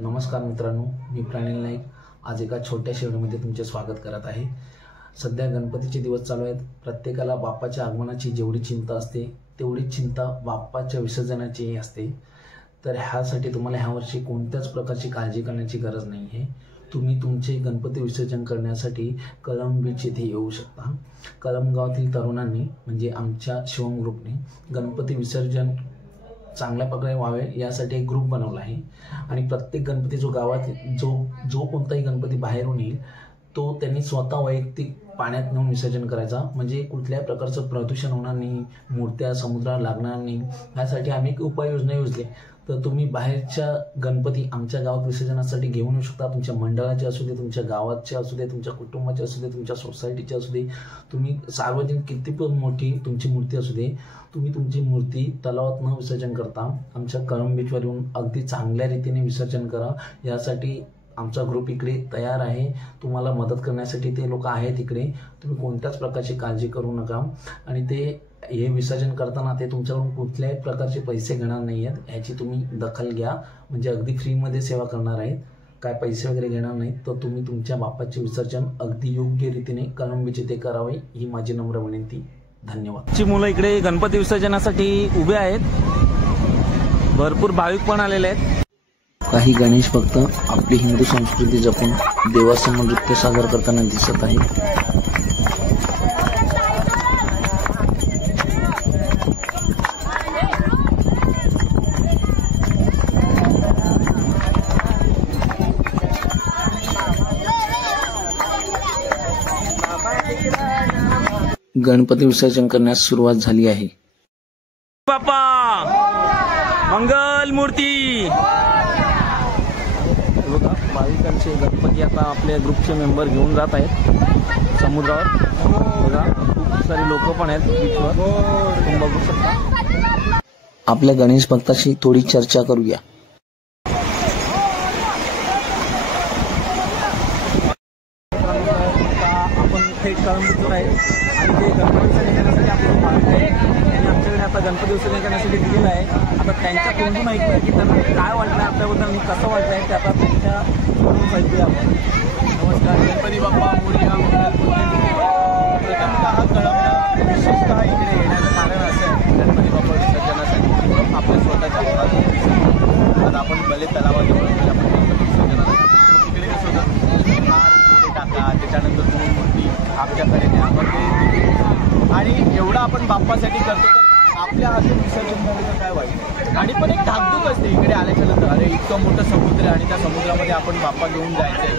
नमस्कार मित्रांनो, मी प्राणिल नाईक आज एका छोट्याशा व्हिडिओमध्ये तुमचे स्वागत करत आहे। सध्या गणपतीचे दिवस चालू आहेत। प्रत्येकाला बाप्पाच्या आगमनाची जेवढी चिंता असते तेवढीच चिंता बाप्पाच्या विसर्जनाचीही असते। तर ह्यासाठी तुम्हाला ह्यावर्षी कोणत्याच प्रकारची काळजी करण्याची गरज नाही आहे। तुम्ही तुमचे गणपती विसर्जन करण्यासाठी कळंब बीच येथे येऊ शकता। कळंब गावातील तरुणांनी म्हणजे आमच्या शिवम ग्रुपने गणपती विसर्जन चांगल्या प्रकारे व्हावे यासाठी एक ग्रुप बनवला आहे आणि प्रत्येक गणपती जो गावात जो कोणताही गणपती बाहेरून येईल तो त्यांनी स्वतः वैयक्तिक पाण्यात नेऊन विसर्जन करायचा, म्हणजे कुठल्याही प्रकारचं प्रदूषण होणार नाही, मूर्त्या समुद्राला लागणार नाही। यासाठी आम्ही एक उपाययोजना योजली। तर तुम्ही बाहेरच्या गणपती आमच्या गावात विसर्जनासाठी घेऊन येऊ शकता। तुमच्या मंडळाचे असू दे, तुमच्या गावाचे असू दे, तुमच्या कुटुंबाचे असू दे, तुमच्या सोसायटीचे असू दे, तुम्ही सार्वजनिक किती पण मोठी तुमची मूर्ती असू दे, तुम्ही तुमची मूर्ती तलावात न विसर्जन करता आमच्या कळंब बीचवर येऊन अगदी चांगल्या रीतीने विसर्जन करा। यासाठी आमचा ग्रुप इकडे तयार आहे, तुम्हाला मदत करण्यासाठी ते लोक आहेत इकडे। तुम्ही कोणत्याच प्रकारची काळजी करू नका आणि हे विसर्जन करताना ते तुमच्याकडून कुठल्याही प्रकारचे पैसे घेणार नाही आहेत, ह्याची तुम्ही दखल घ्या। म्हणजे अगदी फ्रीमध्ये सेवा करणार आहेत, काय पैसे वगैरे घेणार नाहीत। तर तुम्ही तुमच्या बाप्पाचे विसर्जन अगदी योग्य रीतीने कळंब बीच येथे करावे ही माझी नम्र विनंती। धन्यवाद। ची मुलं इकडे गणपती विसर्जनासाठी उभे आहेत, भरपूर भाविक पण आलेले आहेत। काही गणेश भक्त आपली हिंदू संस्कृती जपून देवासमोर नृत्य सादर करताना दिसत आहेत। गणपती विसर्जन करण्यास सुरुवात झाली आहे। बाप्पा मंगल मूर्ती बघा, भाविकांचे गणपती आता आपल्या ग्रुपचे मेंबर घेऊन जात आहेत समुद्रावर। बघा खूप सारे लोक पण आहेत बीचवर, तुम्ही बघू शकता। आपल्या गणेश भक्ताशी थोडी चर्चा करूया। आपण थेट कळंबीत आहे आणि ते गणपती विसर्जनासाठी आपल्याला मार्ग आहे आणि आमच्याकडे आता गणपती विसर्जन करण्यासाठी दिलेलं आहे। आता त्यांच्या तोंडून ऐकूया की त्यांना काय वाटलं आपल्याबद्दल आणि कसं वाटलं आहे ते आता त्यांच्या तोंडून ऐकूया आपण। नमस्कार, गणपती बाप्पा मोरया। प्रथमतः हा कळंब विशेषतः इकडे येण्याचं कारण असं आहे, गणपती बाप्पा विसर्जनासाठी आपल्या स्वतःच्या आता आपण भले तलावाजवळ आपण गणपती विसर्जनासाठी तिकडे कसं होतं, हार ते टाका, त्याच्यानंतर तुम्ही मूर्ती आमच्याकडे द्या, मग ते आणि एवढं आपण बाप्पासाठी करतो तर आपल्या हातून विसर्जन झालं तर काय वाईट। आणि पण एक धाकधूक असते इकडे आल्याच्या नंतर, अरे इतकं मोठं समुद्र आहे आणि त्या समुद्रामध्ये आपण बाप्पा घेऊन जायचं आहे।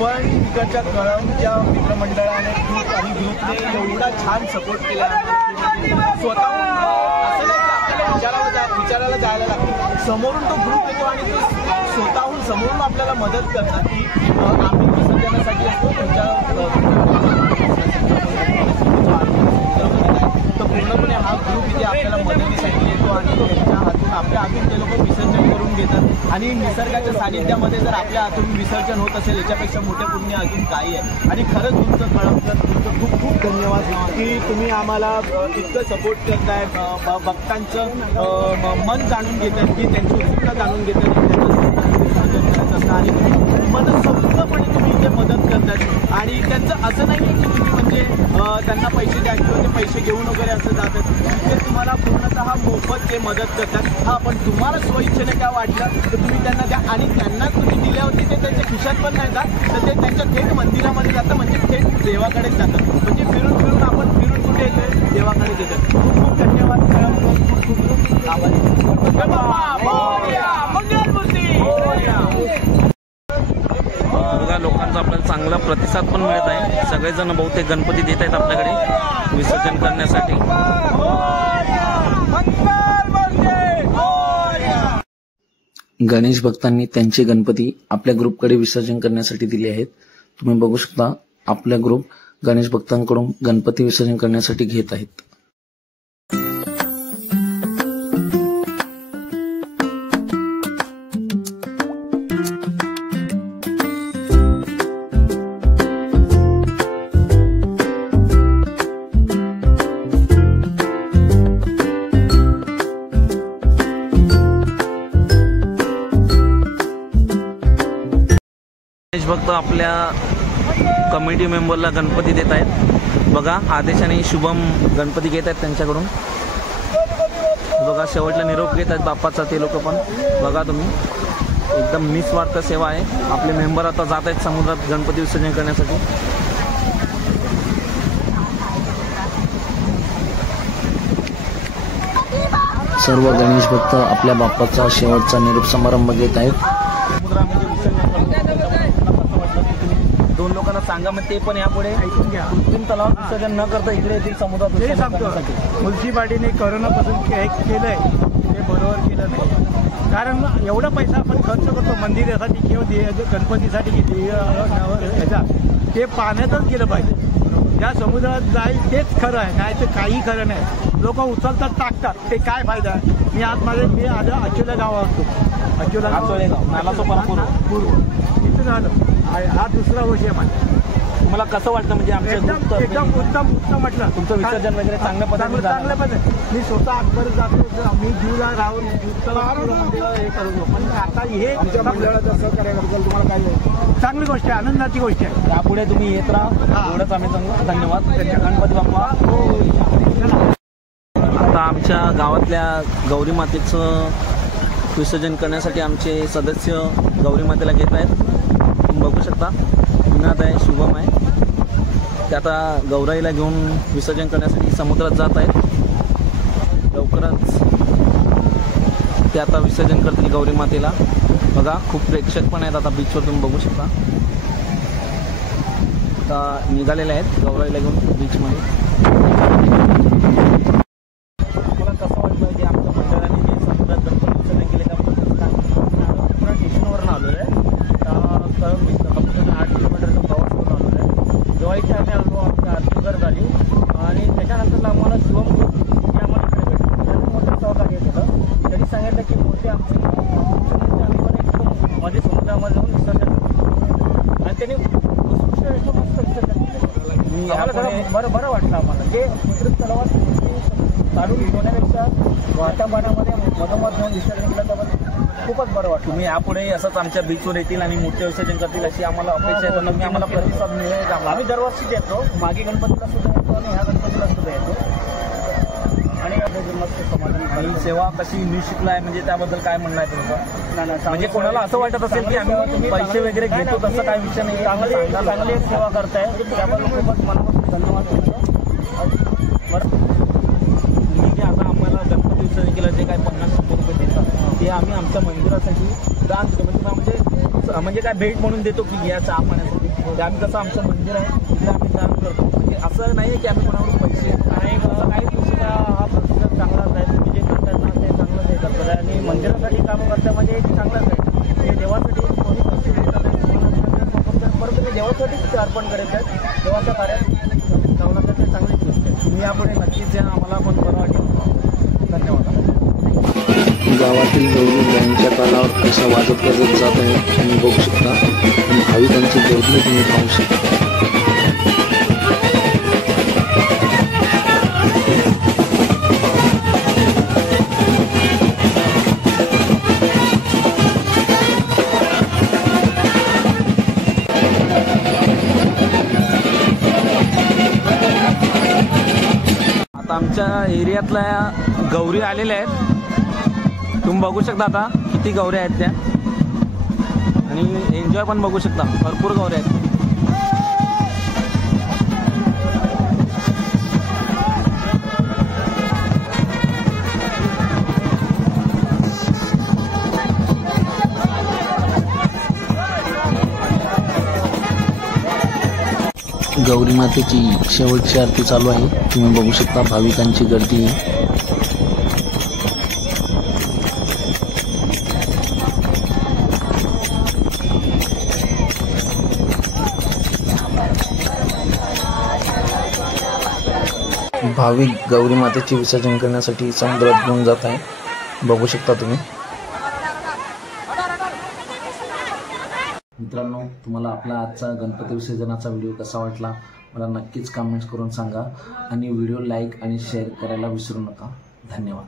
पण तिकडच्या कळंबच्या मित्रमंडळाने आणि ग्रुपने एवढा छान सपोर्ट केला, स्वतःहून असं नाही की आपल्याला विचारायला जायला लागतं, समोरून तो ग्रुप येतो आणि तो स्वतःहून समोरून आपल्याला मदत करतात की आम्ही विसर्जनासाठी असतो तर पूर्णपणे हा ग्रुप इथे आपल्याला मदतीसाठी येतो आणि त्यांच्या हातून आपल्या हातून ते लोक विसर्जन करून घेतात। आणि निसर्गाच्या सानिध्यामध्ये जर आपल्या हातून विसर्जन होत असेल याच्यापेक्षा मोठ्या पुण्य अजून काही आहे। आणि खरंच तुमचं कळंब तुमचं खूप खूप धन्यवाद की तुम्ही आम्हाला इतकं सपोर्ट करताय, भक्तांचं मन जाणून घेत आहेत की त्यांची उत्सुकता जाणून घेत आहेत आणि मनसोक्तपणे तुम्ही इथे मदत करताय। आणि त्यांचं असं नाही आहे की तुम्ही म्हणजे त्यांना पैसे द्या किंवा ते पैसे घेऊन वगैरे असं जातात, ते तुम्हाला पूर्णतः मोफत ते मदत करतात। हा पण तुम्हाला स्वइच्छेने काय वाटलं तर तुम्ही त्यांना द्या आणि त्यांना तुम्ही दिल्यावरती ते त्यांच्या खिशात पण नाही जात, तर ते त्यांच्या थेट मंदिरामध्ये जातं, म्हणजे थेट देवाकडेच जातात। म्हणजे फिरून फिरून आपण फिरून कुठे येतोय, देवाकडेच येतात। खूप खूप धन्यवाद, खूप खूप बघा लोकांचा आपल्याला चांगला प्रतिसाद पण मिळत आहे। सगळेजण बहुतेक गणपती देत आहेत आपल्याकडे विसर्जन करण्यासाठी। गणेश भक्तांनी त्यांचे गणपती आपल्या ग्रुपकडे विसर्जन करण्यासाठी दिले आहेत। तुम्ही बघू शकता आपला ग्रुप गणेश भक्तांकडून गणपती विसर्जन करण्यासाठी घेत आहेत। गणेश भक्त आपल्या कमिटी मेंबरला गणपती देत आहेत. बघा आदेश आणि शुभम गणपती घेत आहेत त्यांच्याकडून. बघा शेवटला निरोप घेत आहेत बाप्पाचा ते लोक पण. बघा तुम्ही एकदम निस्वार्थ सेवा आहे. आपले मेंबर आता जात आहेत समुद्रात गणपती विसर्जन करण्यासाठी. सर्व गणेश भक्त आपल्या बाप्पाचा शेवटचा निरोप समारंभ घेत आहेत. समुद्रामध्ये दोन लोकांना सांगा मग ते पण यापुढे ऐकून घ्या. कृत्रिम तलाव विसर्जन न करता इकडे येतील समुद्रात. ते सांगतो म्युन्सिपाल्टीने कोरोनापासून केलंय ते बरोबर केलं नाही. कारण एवढा पैसा आपण खर्च करतो मंदिरासाठी किंवा गणपतीसाठी ह्याचा ते पाण्यातच गेलं पाहिजे. ज्या समुद्रात जाईल तेच खरं आहे, नाही तर काही खरं नाही. लोक उचलतात टाकतात, ते काय फायदा आहे. मी आज अचोला गावात असतो. अचोला गाव नालासोपारा पूर्व तिथं झालं. हा दुसरा वर्ष आहे माझा. तुम्हाला कसं वाटतं म्हणजे आमच्या एकदम उत्तम म्हटलं. तुमचं विसर्जन वगैरे चांगल्या पद्धतीने चांगल्या पद्धती. मी स्वतः आठवड जातो. मी जीवला राहून हे करतो. पण आता हे मंडळाचं सहकार्याबद्दल तुम्हाला काय चांगली गोष्ट आहे, आनंदाची गोष्ट आहे. यापुढे तुम्ही येत राहा एवढंच आम्ही सांगू. धन्यवाद. गणपती बाप्पा. आता आमच्या गावातल्या गौरी मातेचं विसर्जन करण्यासाठी आमचे सदस्य गौरी मातेला घेत आहेत. तुम्ही बघू शकता विनाद आहे, शुभम आहे. ते आता गौराईला घेऊन विसर्जन करण्यासाठी समुद्रात जात आहेत. लवकरच ते आता विसर्जन करतील गौरी मातेला. बघा खूप प्रेक्षक पण आहेत आता बीचवर. तुम्ही बघू शकता आता निघालेले आहेत गौराईला घेऊन बीचमध्ये. मला कसं वाटलं की आमच्या मंडळाने जे समुद्रात गणपती विसर्जन केले त्याबद्दल स्टेशनवरून आलो आहे. कमी 8 किलोमीटरचा प्रवास करून आलो आहे. जेव्हा इथे आम्ही आलो आमची आरती वगैरे झाली आणि त्याच्यानंतर आम्हाला शिवम हे आम्हाला इकडे भेटले. त्यांनी मोठं सहकार्य केलं. त्यांनी सांगितलं की मोठे आमची आम्ही पण एकदम मध्ये समुद्रामध्ये जाऊन विसर्जन केलं आणि त्यांनी मस्त विसर्जन केलं. आम्हाला बरं वाटलं आम्हाला. जे कृत्रिम तलावात काढून ठेवण्यापेक्षा वाटा पाण्यामध्ये मधोमध घेऊन विसर्जन केलं त्याबद्दल खूपच बरं वाटतं. तुम्ही यापुढे असंच आमच्या बीचवर येतील आणि मोठे विसर्जन करतील अशी आम्हाला अपेक्षा आहे. नक्की आम्हाला प्रतिसाद मिळेल. आम्ही दरवर्षीच येतो. मागे गणपतीला सुद्धा येतो आणि ह्या गणपतीला सुद्धा येतो. आणि मस्त समाधान. आणि सेवा कशी निशिकला आहे म्हणजे त्याबद्दल काय म्हणणं आहे तुमचं? म्हणजे कोणाला असं वाटत असेल की आम्ही पैसे वगैरे घेतो तसं काय विषय नाही. चांगली एक सेवा करताय त्याबद्दल खूपच मनापासून धन्यवाद तुमचं. बरं तुम्ही जे आता आम्हाला गणपती विसर्जन केलं जे काय 50-100 रुपये देतात ते आम्ही आमच्या मंदिरासाठी दान देतो. म्हणजे काय भेट म्हणून देतो की या चहा पाण्यासाठी. ते आम्ही कसं आमचं मंदिर आहे तिथे आम्ही दान करतो. म्हणजे असं नाही आहे की आम्ही कोणाकडून पैसे नाही. काही गोष्टीला हा प्रतिसाद चांगलाच आहे. तुम्ही जे करताय ना ते चांगलंच हे करतात आणि मंदिरासाठी काम करता म्हणजे चांगलंच आहे. ते देवासाठी कोणी पैसे देतात परंतु तुम्ही देवासाठीच ते अर्पण करत आहेत. देवाच्या कार्यात लावलं तर ते चांगलीच गोष्ट आहे. तुम्ही यापुढे नक्कीच या. आम्हाला पण बरं वाटेल. धन्यवाद. गावातील गौरी गायांच्या तालावर कशा वाजत गाजत जात आहे तुम्ही बघू शकता आणि भाविकांची गर्दी तुम्ही पाहू शकता. आता आमच्या एरियातल्या गौरी आलेल्या आहेत. तुम्ही बघू शकता आता किती गौऱ्या आहेत त्या आणि एन्जॉय पण बघू शकता. भरपूर गौऱ्या आहेत. गौरी मातेची शेवटची आरती चालू आहे. तुम्ही बघू शकता भाविकांची गर्दी. भाविक गौरी मातेचे विसर्जन करण्यासाठी समुद्रात घेऊन जात आहे. बघू शकता तुम्ही. मित्रांनो तुम्हाला आपला आजचा गणपती विसर्जनाचा व्हिडिओ कसा वाटला मला नक्कीच कमेंट्स करून सांगा आणि व्हिडिओ लाईक आणि शेअर करायला विसरू नका. धन्यवाद.